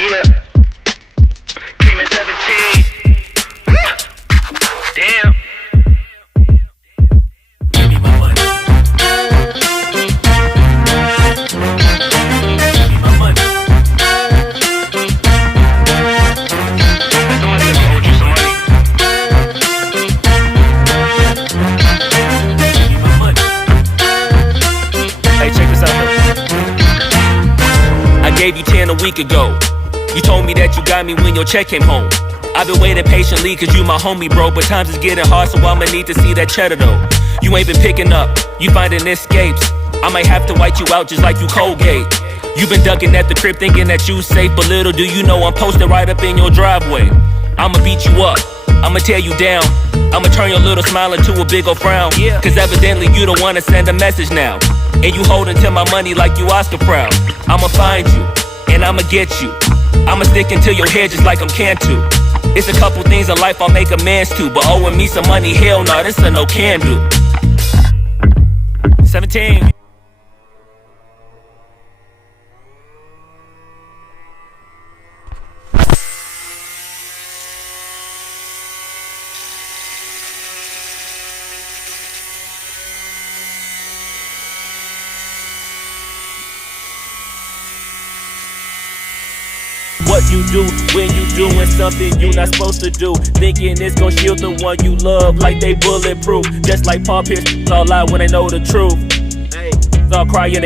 Yeah. Came at 17. Damn. Give me my money. Give me my money. Somebody ever owed you some money? Give me my money. Hey, check this out though. I gave you 10 a week ago. You told me that you got me when your check came home. I've been waiting patiently cause you my homie, bro. But times is getting hard, so I'ma need to see that cheddar though. You ain't been picking up, you finding escapes. I might have to white you out just like you Colgate. You been ducking at the crib thinking that you safe, but little do you know I'm posted right up in your driveway. I'ma beat you up, I'ma tear you down. I'ma turn your little smile into a big ol' frown. Cause evidently you don't wanna send a message now. And you holding to my money like you Oscar proud. I'ma find you, and I'ma get you. I'ma stick into your head just like I'm Cantu. It's a couple things in life I'll make amends to, but owing me some money, hell no, this a no can do. 17. What you do when you doing something you not supposed to do, thinking it's gon' shield the one you love like they bulletproof. Just like Paul Pierce, all lie when they know the truth. They all crying.